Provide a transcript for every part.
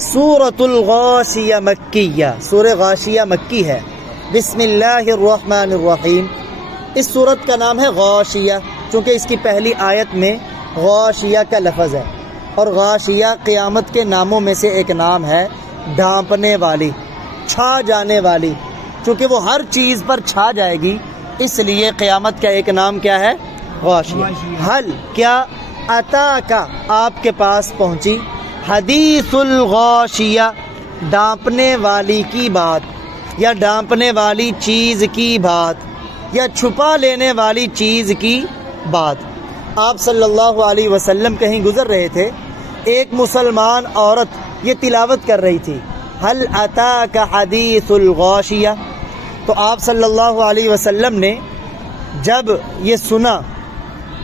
سورۃ الغاشیہ مکیہ، سورہ غاشیہ مکی ہے۔ بسم اللہ الرحمن الرحیم۔ اس سورت کا نام ہے غاشیہ چونکہ اس کی پہلی آیت میں غاشیہ کا لفظ ہے، اور غاشیہ قیامت کے ناموں میں سے ایک نام ہے، ڈھانپنے والی، چھا جانے والی۔ چونکہ وہ ہر چیز پر چھا جائے گی، اس لیے قیامت کا ایک نام کیا ہے؟ غاشیہ۔ حل کیا عطا کا آپ کے پاس پہنچی، حدیث الغاشیہ ڈانپنے والی کی بات، یا ڈانپنے والی چیز کی بات، یا چھپا لینے والی چیز کی بات۔ آپ صلی اللہ علیہ وسلم کہیں گزر رہے تھے، ایک مسلمان عورت یہ تلاوت کر رہی تھی، حل اتاک حدیث الغاشیہ۔ تو آپ صلی اللہ علیہ وسلم نے جب یہ سنا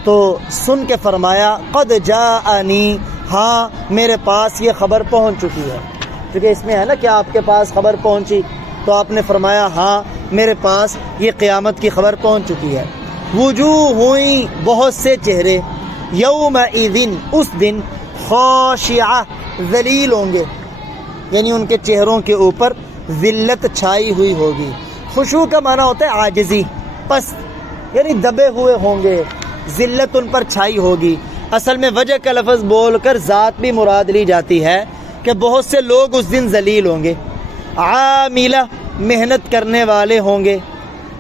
تو سن کے فرمایا، قد جاءنی، ہاں میرے پاس یہ خبر پہنچ چکی ہے۔ کیونکہ اس میں ہے نا کہ آپ کے پاس خبر پہنچی، تو آپ نے فرمایا ہاں میرے پاس یہ قیامت کی خبر پہنچ چکی ہے۔ وجوہ ہوئی بہت سے چہرے، یومئذ اس دن، خاشعہ ذلیل ہوں گے، یعنی ان کے چہروں کے اوپر ذلت چھائی ہوئی ہوگی۔ خشوع کا معنی ہوتا ہے عاجزی، پست، یعنی دبے ہوئے ہوں گے، ذلت ان پر چھائی ہوگی۔ اصل میں وجہ کا لفظ بول کر ذات بھی مراد لی جاتی ہے کہ بہت سے لوگ اس دن ذلیل ہوں گے۔ عاملہ محنت کرنے والے ہوں گے،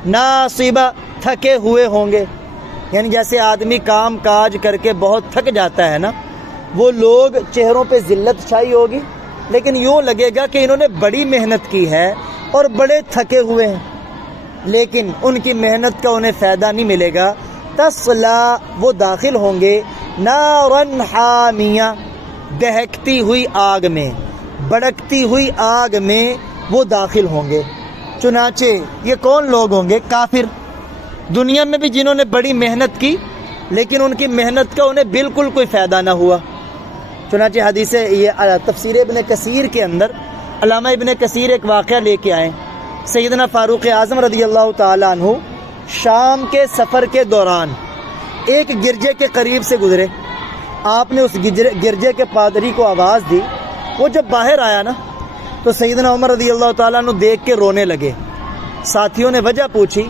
ناصبہ تھکے ہوئے ہوں گے، یعنی جیسے آدمی کام کاج کر کے بہت تھک جاتا ہے نا، وہ لوگ چہروں پہ ذلت چھائی ہوگی، لیکن یوں لگے گا کہ انہوں نے بڑی محنت کی ہے اور بڑے تھکے ہوئے ہیں، لیکن ان کی محنت کا انہیں فائدہ نہیں ملے گا۔ تصلا وہ داخل ہوں گے، نارن حامیہ دہکتی ہوئی آگ میں، بڑکتی ہوئی آگ میں وہ داخل ہوں گے۔ چنانچہ یہ کون لوگ ہوں گے؟ کافر، دنیا میں بھی جنہوں نے بڑی محنت کی لیکن ان کی محنت کا انہیں بالکل کوئی فائدہ نہ ہوا۔ چنانچہ حدیث یہ تفسیر ابن کثیر کے اندر علامہ ابن کثیر ایک واقعہ لے کے آئے۔ سیدنا فاروق اعظم رضی اللہ تعالیٰ عنہ شام کے سفر کے دوران ایک گرجے کے قریب سے گزرے۔ آپ نے اس گرجے کے پادری کو آواز دی، وہ جب باہر آیا نا تو سیدنا عمر رضی اللہ تعالیٰ عنہ دیکھ کے رونے لگے۔ ساتھیوں نے وجہ پوچھی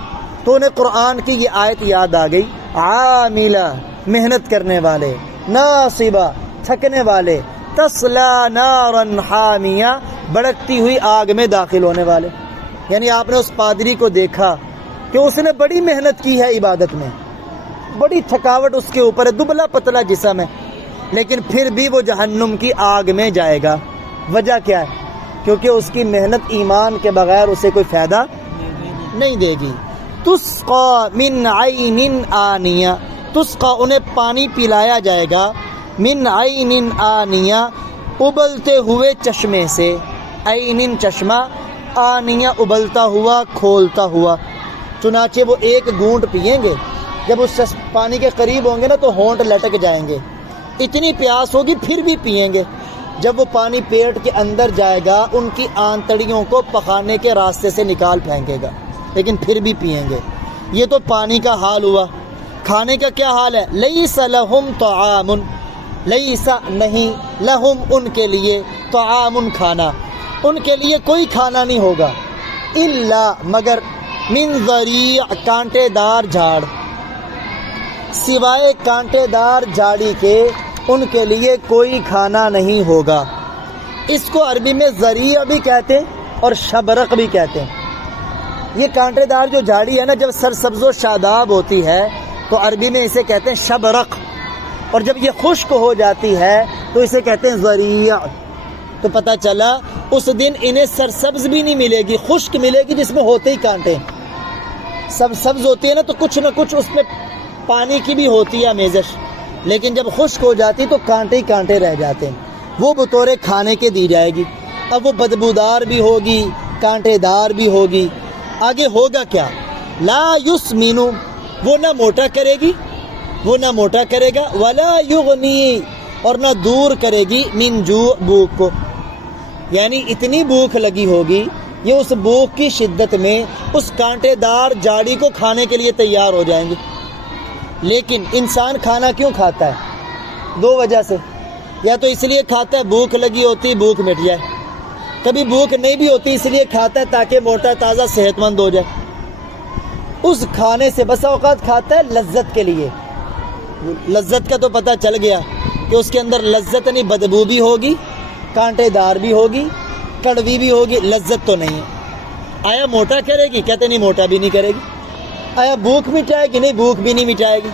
تو انہیں قرآن کی یہ آیت یاد آ گئی، عاملہ محنت کرنے والے، ناصبہ تھکنے والے، تصلا نارا حامیہ بڑکتی ہوئی آگ میں داخل ہونے والے۔ یعنی آپ نے اس پادری کو دیکھا کہ اس نے بڑی محنت کی ہے عبادت میں، بڑی تھکاوٹ اس کے اوپر ہے، دبلا پتلا جسم ہے، لیکن پھر بھی وہ جہنم کی آگ میں جائے گا۔ وجہ کیا ہے؟ کیونکہ اس کی محنت ایمان کے بغیر اسے کوئی فائدہ نہیں دے گی۔ تسقا من عین آنیہ، تسقا انہیں پانی پلایا جائے گا، من عین آنیہ ابلتے ہوئے چشمے سے، عین چشمہ، آنیہ ابلتا ہوا کھولتا ہوا۔ چنانچہ وہ ایک گھونٹ پئیں گے، جب اس پانی کے قریب ہوں گے نا تو ہونٹ لٹک جائیں گے، اتنی پیاس ہوگی پھر بھی پئیں گے۔ جب وہ پانی پیٹ کے اندر جائے گا ان کی آنتڑیوں کو پخانے کے راستے سے نکال پھینکے گا، لیکن پھر بھی پئیں گے۔ یہ تو پانی کا حال ہوا۔ کھانے کا کیا حال ہے؟ لیس لہم طعام، لیس نہیں، لہم ان کے لیے، طعام کھانا، ان کے لیے کوئی کھانا نہیں ہوگا، الا مگر، من ضریع کانٹے دار جھاڑ، سوائے کانٹے دار جھاڑی کے ان کے لیے کوئی کھانا نہیں ہوگا۔ اس کو عربی میں ذریع بھی کہتے ہیں اور شبرق بھی کہتے ہیں۔ یہ کانٹے دار جو جھاڑی ہے نا، جب سرسبز و شاداب ہوتی ہے تو عربی میں اسے کہتے ہیں شبرق، اور جب یہ خشک ہو جاتی ہے تو اسے کہتے ہیں ذریع۔ تو پتہ چلا اس دن انہیں سرسبز بھی نہیں ملے گی، خشک ملے گی جس میں ہوتے ہی کانٹے۔ سب سبز ہوتی ہے نا تو کچھ نہ کچھ اس میں پانی کی بھی ہوتی ہے آمیزش، لیکن جب خشک ہو جاتی تو کانٹے ہی کانٹے رہ جاتے ہیں، وہ بطور کھانے کے دی جائے گی۔ اب وہ بدبودار بھی ہوگی، کانٹے دار بھی ہوگی۔ آگے ہوگا کیا؟ لا یسمن، وہ نہ موٹا کرے گی، وہ نہ موٹا کرے گا، ولا یغنی، اور نہ دور کرے گی، من جوع بھوک کو، یعنی اتنی بھوک لگی ہوگی یہ اس بھوک کی شدت میں اس کانٹے دار جاڑی کو کھانے کے لیے تیار ہو جائیں گے۔ لیکن انسان کھانا کیوں کھاتا ہے؟ دو وجہ سے، یا تو اس لیے کھاتا ہے بھوک لگی ہوتی بھوک مٹ جائے، کبھی بھوک نہیں بھی ہوتی اس لیے کھاتا ہے تاکہ موٹا تازہ صحت مند ہو جائے۔ اس کھانے سے بسا اوقات کھاتا ہے لذت کے لیے، لذت کا تو پتہ چل گیا کہ اس کے اندر لذت نہیں، بدبو بھی ہوگی، کانٹے دار بھی ہوگی، کڑوی بھی ہوگی، لذت تو نہیں ہے۔ آیا موٹا کرے گی؟ کہتے نہیں موٹا بھی نہیں کرے گی۔ آیا بھوک مٹائے گی؟ نہیں بھوک بھی نہیں مٹائے گی۔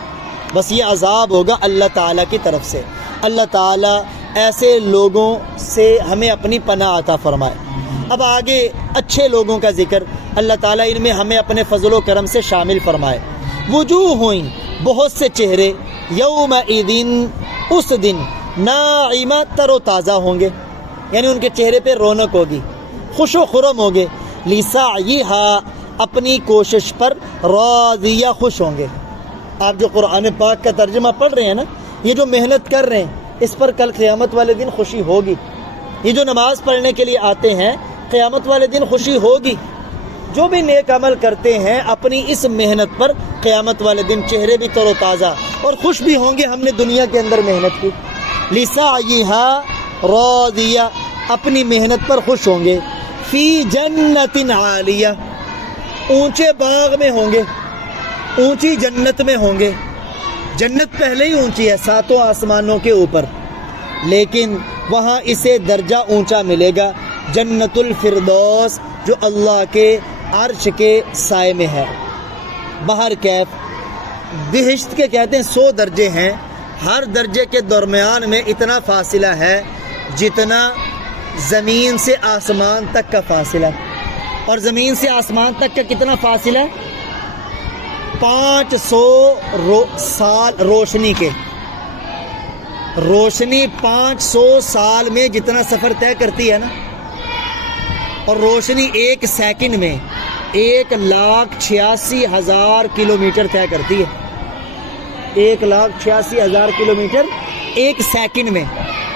بس یہ عذاب ہوگا اللہ تعالیٰ کی طرف سے۔ اللہ تعالیٰ ایسے لوگوں سے ہمیں اپنی پناہ عطا فرمائے۔ اب آگے اچھے لوگوں کا ذکر، اللہ تعالیٰ ان میں ہمیں اپنے فضل و کرم سے شامل فرمائے۔ وجوہ، بہت سے چہرے، یومئذ، اس دن، ناعمہ، تر و تازہ ہوں گے، یعنی ان کے چہرے پہ رونق ہوگی، خوش و خرم ہوں گے، لسعیہا، اپنی کوشش پر، راضیہ، خوش ہوں گے۔ آپ جو قرآن پاک کا ترجمہ پڑھ رہے ہیں نا، یہ جو محنت کر رہے ہیں اس پر کل قیامت والے دن خوشی ہوگی۔ یہ جو نماز پڑھنے کے لیے آتے ہیں قیامت والے دن خوشی ہوگی۔ جو بھی نیک عمل کرتے ہیں اپنی اس محنت پر قیامت والے دن چہرے بھی تر و تازہ اور خوش بھی ہوں گے، ہم نے دنیا کے اندر محنت کی۔ لسعیہا راضیہ، اپنی محنت پر خوش ہوں گے۔ فی جنت عالیہ، اونچے باغ میں ہوں گے، اونچی جنت میں ہوں گے۔ جنت پہلے ہی اونچی ہے، ساتوں آسمانوں کے اوپر، لیکن وہاں اسے درجہ اونچا ملے گا، جنت الفردوس، جو اللہ کے عرش کے سائے میں ہے۔ بہر کیف، بہشت کے کہتے ہیں 100 درجے ہیں، ہر درجے کے درمیان میں اتنا فاصلہ ہے جتنا زمین سے آسمان تک کا فاصلہ، اور زمین سے آسمان تک کا کتنا فاصلہ ہے؟ 500 سال روشنی کے، روشنی 500 سال میں جتنا سفر طے کرتی ہے نا، اور روشنی ایک سیکنڈ میں 1,86,000 کلومیٹر طے کرتی ہے۔ 1,86,000 کلومیٹر ایک سیکنڈ میں،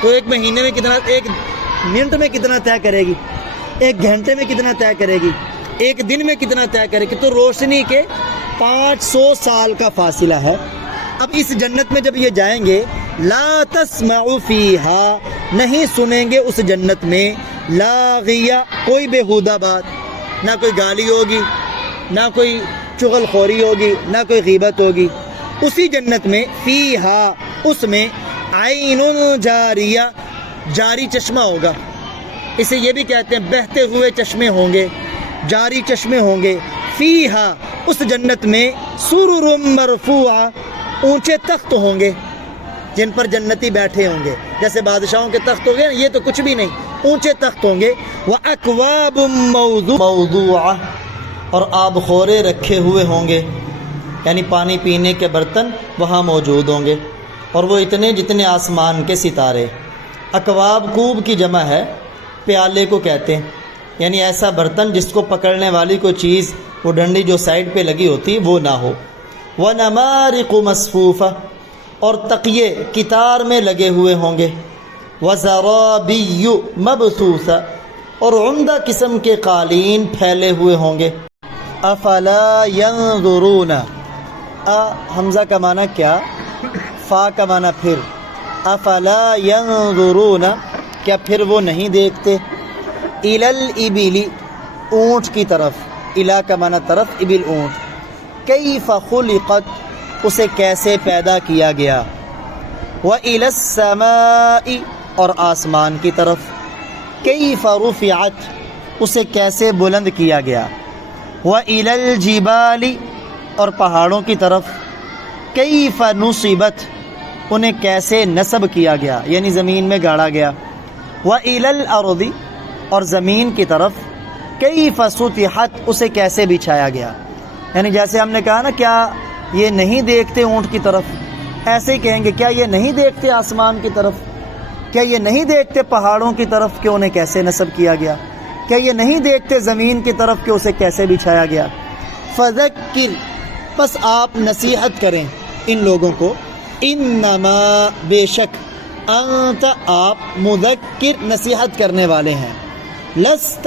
تو ایک مہینے میں کتنا، ایک منٹ میں کتنا طے کرے گی، ایک گھنٹے میں کتنا طے کرے گی، ایک دن میں کتنا طے کرے گی؟ تو روشنی کے 500 سال کا فاصلہ ہے۔ اب اس جنت میں جب یہ جائیں گے، لا تسمع فیہا، نہیں سنیں گے اس جنت میں، لاغیہ، کوئی بےہودہ بات، نہ کوئی گالی ہوگی، نہ کوئی چغل خوری ہوگی، نہ کوئی غیبت ہوگی۔ اسی جنت میں، فیہا، اس میں، عین جاریہ، جاری چشمہ ہوگا، اسے یہ بھی کہتے ہیں بہتے ہوئے چشمے ہوں گے، جاری چشمے ہوں گے۔ فیہا، اس جنت میں، سرر مرفوعہ، اونچے تخت ہوں گے جن پر جنتی بیٹھے ہوں گے، جیسے بادشاہوں کے تخت ہو گئے نا، یہ تو کچھ بھی نہیں، اونچے تخت ہوں گے۔ وَأَكْوَابٌ مَوْضُوعَةٌ، اور آب خورے رکھے ہوئے ہوں گے، یعنی پانی پینے کے برتن وہاں موجود ہوں گے، اور وہ اتنے جتنے آسمان کے ستارے۔ اکواب کوب کی جمع ہے، پیالے کو کہتے ہیں، یعنی ایسا برتن جس کو پکڑنے والی کوئی چیز، وہ ڈنڈی جو سائڈ پہ لگی ہوتی وہ نہ ہو۔ وَنَمَارِقُ مَصْفُوفَةٌ، اور تقیے کتار میں لگے ہوئے ہوں گے۔ وَزَرَابِيُّ مَبْثُوثَةٌ، اور عمدہ قسم کے قالین پھیلے ہوئے ہوں گے۔ أَفَلَا يَنظُرُونَ، حمزہ کا معنی کیا، فا کا معنی پھر، أَفَلَا يَنظُرُونَ، کیا پھر وہ نہیں دیکھتے، إِلَى الْإِبِلِ، اونٹ کی طرف، الا کا معنی طرف، ابل اونٹ، کیف خلقت، اسے کیسے پیدا کیا گیا، وإلی السماء، اور آسمان کی طرف، کیف رفعت، اسے کیسے بلند کیا گیا، وإلی الجبال، اور پہاڑوں کی طرف، کیف نصبت، انہیں کیسے نصب کیا گیا، یعنی زمین میں گاڑا گیا، وإلی الارض، اور زمین کی طرف، کیف سطحت، اسے کیسے بچھایا گیا، یعنی جیسے ہم نے کہا نا، کیا یہ نہیں دیکھتے اونٹ کی طرف، ایسے ہی کہیں گے کیا یہ نہیں دیکھتے آسمان کی طرف، کیا یہ نہیں دیکھتے پہاڑوں کی طرف کہ انہیں کیسے نصب کیا گیا، کیا یہ نہیں دیکھتے زمین کی طرف کہ اسے کیسے بچھایا گیا۔ فذکر، بس آپ نصیحت کریں ان لوگوں کو، انما، بے شک، انت، آپ، مذکر، نصیحت کرنے والے ہیں، لست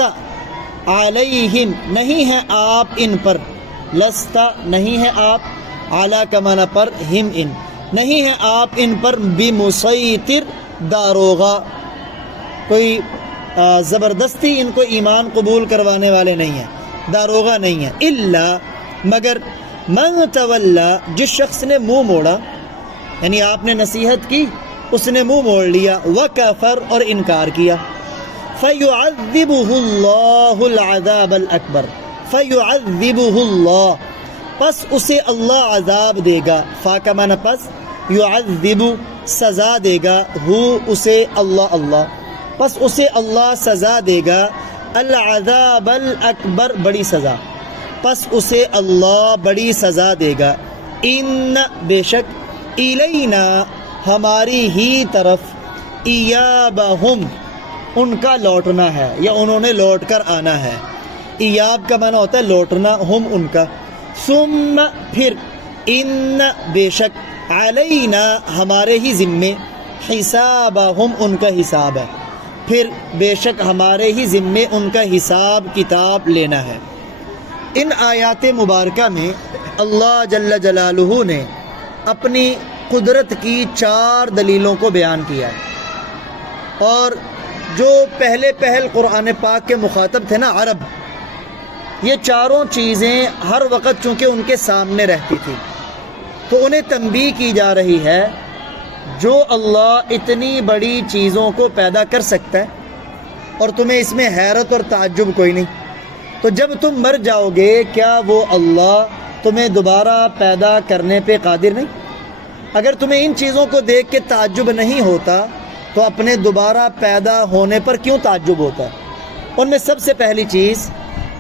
علیہم، نہیں ہے آپ ان پر، لست، نہیں ہے آپ، علی کا معنی پر، ہم، ان، نہیں ہے آپ ان پر، بمسیطر، داروغہ، کوئی زبردستی ان کو ایمان قبول کروانے والے نہیں ہیں، داروغہ نہیں ہیں، الا مگر من تولا، جس شخص نے منہ موڑا، یعنی آپ نے نصیحت کی، اس نے منہ موڑ لیا، وکفر، اور انکار کیا، فیعذبہ اللہ العذاب الاکبر، فیعذبہ اللہ، پس اسے اللہ عذاب دے گا، فا کا معنی پس، یعذب سزا دے گا، ہو اسے اللہ پس اسے اللہ سزا دے گا، العذاب الاکبر، بڑی سزا، پس اسے اللہ بڑی سزا دے گا، ان بے شک، الینا ہماری ہی طرف، ایابہم ان کا لوٹنا ہے، یا انہوں نے لوٹ کر آنا ہے، ایاب کا معنی ہوتا ہے لوٹنا، ہم ان کا، ثم پھر، ان بے شک، علینا ہمارے ہی ذمے، حسابہم ان کا حساب ہے، پھر بے شک ہمارے ہی ذمے ان کا حساب کتاب لینا ہے۔ ان آیات مبارکہ میں اللہ جل جلالہ نے اپنی قدرت کی 4 دلیلوں کو بیان کیا ہے، اور جو پہل قرآن پاک کے مخاطب تھے نا، عرب، یہ چاروں چیزیں ہر وقت چونکہ ان کے سامنے رہتی تھی، تو انہیں تنبیہ کی جا رہی ہے، جو اللہ اتنی بڑی چیزوں کو پیدا کر سکتا ہے اور تمہیں اس میں حیرت اور تعجب کوئی نہیں، تو جب تم مر جاؤ گے کیا وہ اللہ تمہیں دوبارہ پیدا کرنے پہ قادر نہیں؟ اگر تمہیں ان چیزوں کو دیکھ کے تعجب نہیں ہوتا تو اپنے دوبارہ پیدا ہونے پر کیوں تعجب ہوتا ہے؟ ان میں سب سے پہلی چیز،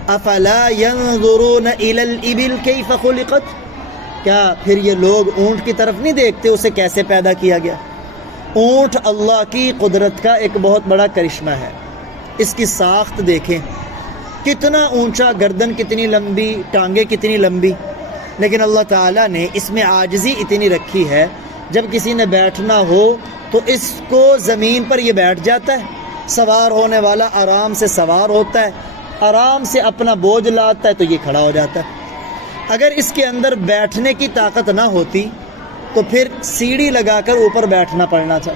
افلا ينظرون الى الابل كيف خلقت، کیا پھر یہ لوگ اونٹ کی طرف نہیں دیکھتے اسے کیسے پیدا کیا گیا؟ اونٹ اللہ کی قدرت کا ایک بہت بڑا کرشمہ ہے، اس کی ساخت دیکھیں، کتنا اونچا، گردن کتنی لمبی، ٹانگیں کتنی لمبی، لیکن اللہ تعالیٰ نے اس میں عاجزی اتنی رکھی ہے، جب کسی نے بیٹھنا ہو تو اس کو زمین پر یہ بیٹھ جاتا ہے، سوار ہونے والا آرام سے سوار ہوتا ہے، آرام سے اپنا بوجھ لاتا ہے تو یہ کھڑا ہو جاتا ہے۔ اگر اس کے اندر بیٹھنے کی طاقت نہ ہوتی تو پھر سیڑھی لگا کر اوپر بیٹھنا پڑنا تھا۔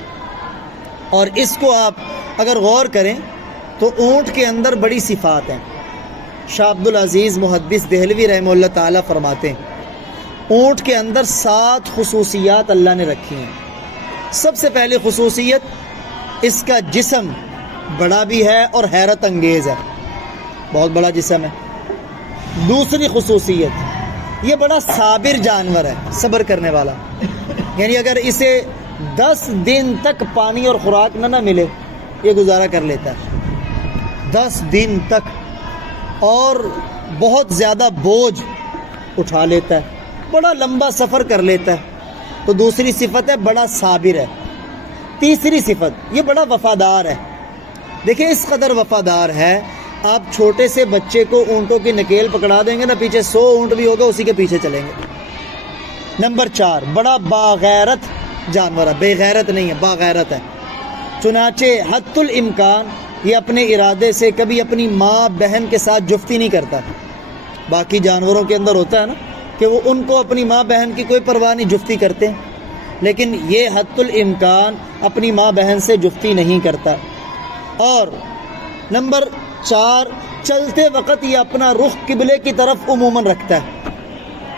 اور اس کو آپ اگر غور کریں تو اونٹ کے اندر بڑی صفات ہیں۔ شاہ عبد العزیز محدث دہلوی رحمہ اللہ تعالیٰ فرماتے ہیں اونٹ کے اندر 7 خصوصیات اللہ نے رکھی ہیں۔ سب سے پہلی خصوصیت، اس کا جسم بڑا بھی ہے اور حیرت انگیز ہے، بہت بڑا جسم ہے۔ دوسری خصوصیت، یہ بڑا صابر جانور ہے، صبر کرنے والا، یعنی اگر اسے 10 دن تک پانی اور خوراک نہ ملے یہ گزارا کر لیتا ہے، 10 دن تک، اور بہت زیادہ بوجھ اٹھا لیتا ہے، بڑا لمبا سفر کر لیتا ہے۔ تو دوسری صفت ہے بڑا صابر ہے۔ تیسری صفت، یہ بڑا وفادار ہے۔ دیکھیں اس قدر وفادار ہے، آپ چھوٹے سے بچے کو اونٹوں کی نکیل پکڑا دیں گے نا، پیچھے 100 اونٹ بھی ہوگا اسی کے پیچھے چلیں گے۔ نمبر 4، بڑا باغیرت جانور ہے، بے غیرت نہیں ہے، باغیرت ہے۔ چنانچہ حتی الامکان یہ اپنے ارادے سے کبھی اپنی ماں بہن کے ساتھ جفتی نہیں کرتا۔ باقی جانوروں کے اندر ہوتا ہے نا کہ وہ ان کو اپنی ماں بہن کی کوئی پرواہ نہیں، جفتی کرتے ہیں، لیکن یہ حتی الامکان اپنی ماں بہن سے جفتی نہیں کرتا۔ اور نمبر 4، چلتے وقت یہ اپنا رخ قبلے کی طرف عموماً رکھتا ہے،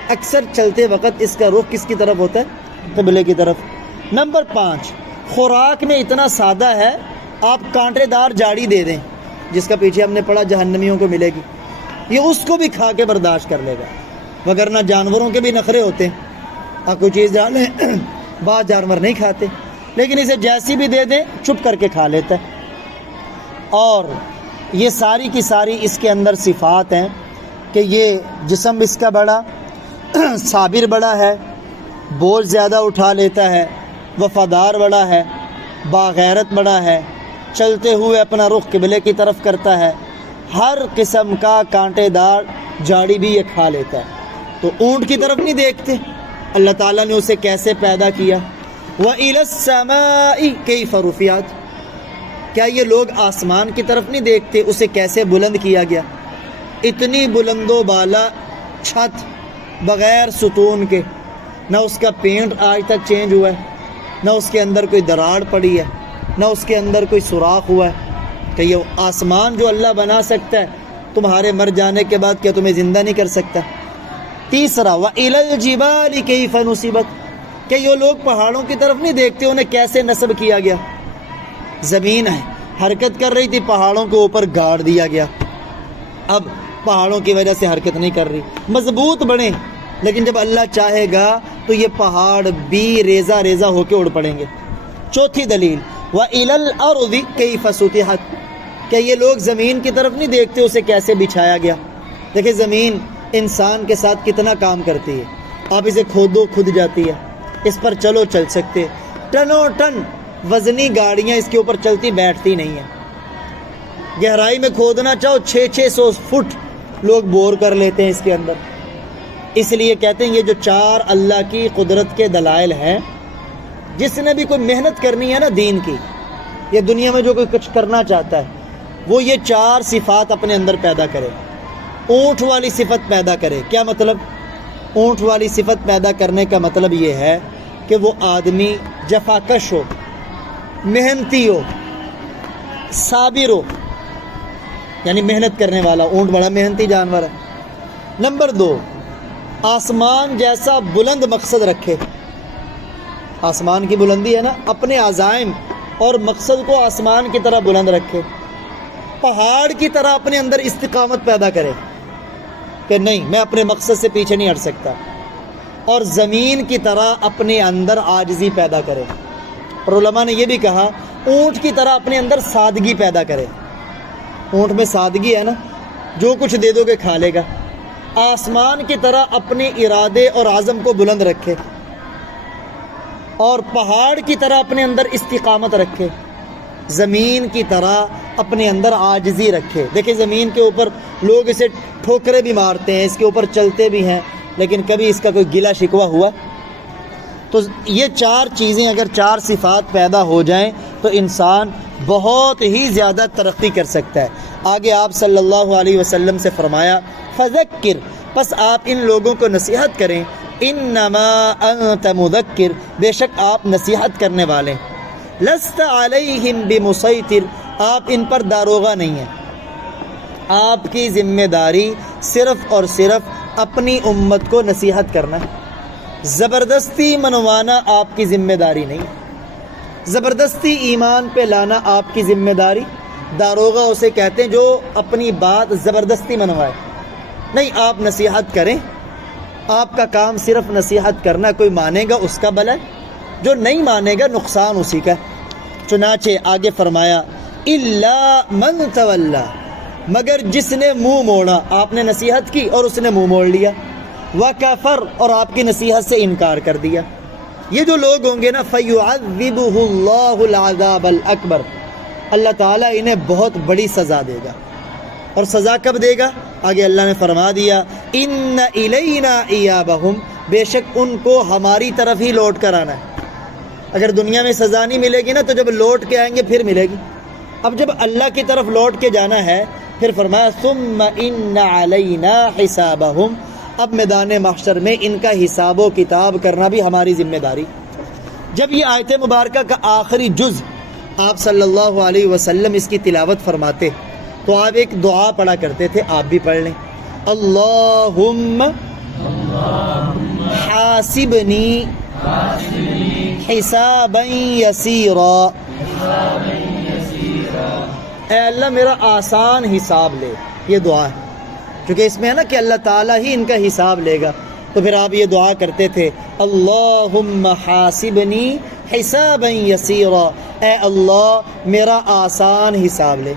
اکثر چلتے وقت اس کا رخ کس کی طرف ہوتا ہے؟ قبلے کی طرف۔ نمبر 5، خوراک میں اتنا سادہ ہے، آپ کانٹے دار جاڑی دے دیں، جس کا پیچھے ہم نے پڑھا جہنمیوں کو ملے گی، یہ اس کو بھی کھا کے برداشت کر لے گا، وگرنہ جانوروں کے بھی نخرے ہوتے ہیں، آپ کوئی چیز ڈالیں بعض جانور نہیں کھاتے، لیکن اسے جیسی بھی دے دیں چپ کر کے کھا لیتا ہے۔ اور یہ ساری کی ساری اس کے اندر صفات ہیں کہ یہ جسم اس کا بڑا، صابر بڑا ہے، بوجھ زیادہ اٹھا لیتا ہے، وفادار بڑا ہے، باغیرت بڑا ہے، چلتے ہوئے اپنا رخ قبلے کی طرف کرتا ہے، ہر قسم کا کانٹے دار جاڑی بھی یہ کھا لیتا ہے۔ تو اونٹ کی طرف نہیں دیکھتے اللہ تعالیٰ نے اسے کیسے پیدا کیا۔ وَإِلَى السَّمَاءِ كَيْفَ رُفِعَتْ، کیا یہ لوگ آسمان کی طرف نہیں دیکھتے اسے کیسے بلند کیا گیا؟ اتنی بلند و بالا چھت بغیر ستون کے، نہ اس کا پینٹ آج تک چینج ہوا ہے، نہ اس کے اندر کوئی دراڑ پڑی ہے، نہ اس کے اندر کوئی سوراخ ہوا ہے کہ یہ آسمان جو اللہ بنا سکتا ہے تمہارے مر جانے کے بعد کیا تمہیں زندہ نہیں کر سکتا؟ تیسرا وَإِلَى الْجِبَالِ كَيْفَ نُصِبَتْ، کہ یہ لوگ پہاڑوں کی طرف نہیں دیکھتے انہیں کیسے نصب کیا گیا؟ زمین ہے حرکت کر رہی تھی، پہاڑوں کے اوپر گاڑ دیا گیا، اب پہاڑوں کی وجہ سے حرکت نہیں کر رہی، مضبوط بنے، لیکن جب اللہ چاہے گا تو یہ پہاڑ بھی ریزہ ریزہ ہو کے اڑ پڑیں گے۔ چوتھی دلیل وَإِلَى الْأَرْضِ كَيْفَ سُطِحَتْ، کہ یہ لوگ زمین کی طرف نہیں دیکھتے اسے کیسے بچھایا گیا۔ دیکھیں زمین انسان کے ساتھ کتنا کام کرتی ہے، آپ اسے کھودو کھد جاتی ہے، اس پر چلو چل سکتے، ٹنوں ٹن وزنی گاڑیاں اس کے اوپر چلتی بیٹھتی نہیں ہیں، گہرائی میں کھودنا چاہو 600 فٹ لوگ بور کر لیتے ہیں اس کے اندر۔ اس لیے کہتے ہیں یہ جو 4 اللہ کی قدرت کے دلائل ہیں، جس نے بھی کوئی محنت کرنی ہے نا دین کی، یہ دنیا میں جو کوئی کچھ کرنا چاہتا ہے وہ یہ 4 صفات اپنے اندر پیدا کرے۔ اونٹ والی صفت پیدا کرے۔ کیا مطلب؟ اونٹ والی صفت پیدا کرنے کا مطلب یہ ہے کہ وہ آدمی جفاکش ہو، محنتی ہو، صابر ہو، یعنی محنت کرنے والا۔ اونٹ بڑا محنتی جانور ہے۔ نمبر 2، آسمان جیسا بلند مقصد رکھے۔ آسمان کی بلندی ہے نا، اپنے عزائم اور مقصد کو آسمان کی طرح بلند رکھے، پہاڑ کی طرح اپنے اندر استقامت پیدا کرے کہ نہیں میں اپنے مقصد سے پیچھے نہیں ہٹ سکتا، اور زمین کی طرح اپنے اندر عاجزی پیدا کرے۔ اور علماء نے یہ بھی کہا اونٹ کی طرح اپنے اندر سادگی پیدا کرے۔ اونٹ میں سادگی ہے نا، جو کچھ دے دو گے کھا لے گا۔ آسمان کی طرح اپنے ارادے اور عزم کو بلند رکھے، اور پہاڑ کی طرح اپنے اندر استقامت رکھے، زمین کی طرح اپنے اندر عاجزی رکھے۔ دیکھیں زمین کے اوپر لوگ اسے ٹھوکرے بھی مارتے ہیں، اس کے اوپر چلتے بھی ہیں، لیکن کبھی اس کا کوئی گلہ شکوہ ہوا؟ تو یہ 4 چیزیں اگر 4 صفات پیدا ہو جائیں تو انسان بہت ہی زیادہ ترقی کر سکتا ہے۔ آگے آپ صلی اللہ علیہ وسلم سے فرمایا فذکر، پس آپ ان لوگوں کو نصیحت کریں، انما انت مذکر، بے شک آپ نصیحت کرنے والے، لست علیہم بمسیطر، آپ ان پر داروغہ نہیں ہیں، آپ کی ذمہ داری صرف اور صرف اپنی امت کو نصیحت کرنا ہے، زبردستی منوانا آپ کی ذمہ داری نہیں، زبردستی ایمان پہ لانا آپ کی ذمہ داری۔ داروغہ اسے کہتے ہیں جو اپنی بات زبردستی منوائے، نہیں آپ نصیحت کریں، آپ کا کام صرف نصیحت کرنا، کوئی مانے گا اس کا بھلا ہے، جو نہیں مانے گا نقصان اسی کا۔ چنانچہ آگے فرمایا الا من تولی، مگر جس نے منہ موڑا، آپ نے نصیحت کی اور اس نے منہ موڑ لیا، وکفر، اور آپ کی نصیحت سے انکار کر دیا، یہ جو لوگ ہوں گے نا فیعذبہ اللہ العذاب الاکبر، اللہ تعالیٰ انہیں بہت بڑی سزا دے گا۔ اور سزا کب دے گا؟ آگے اللہ نے فرما دیا ان الینا ایابہم، بے شک ان کو ہماری طرف ہی لوٹ کر آنا ہے۔ اگر دنیا میں سزا نہیں ملے گی نا تو جب لوٹ کے آئیں گے پھر ملے گی۔ اب جب اللہ کی طرف لوٹ کے جانا ہے پھر فرمایا ثم ان علینا حسابہم، اب میدان محشر میں ان کا حساب و کتاب کرنا بھی ہماری ذمہ داری۔ جب یہ آیت مبارکہ کا آخری جز آپ صلی اللہ علیہ وسلم اس کی تلاوت فرماتے تو آپ ایک دعا پڑھا کرتے تھے، آپ بھی پڑھ لیں، اللہم حاسبنی حسابا یسیرا، اے اللہ میرا آسان حساب لے، یہ دعا ہے، کیونکہ اس میں ہے نا کہ اللہ تعالیٰ ہی ان کا حساب لے گا، تو پھر آپ یہ دعا کرتے تھے اللہم حاسبنی حسابا یسیرا، اے اللہ میرا آسان حساب لے۔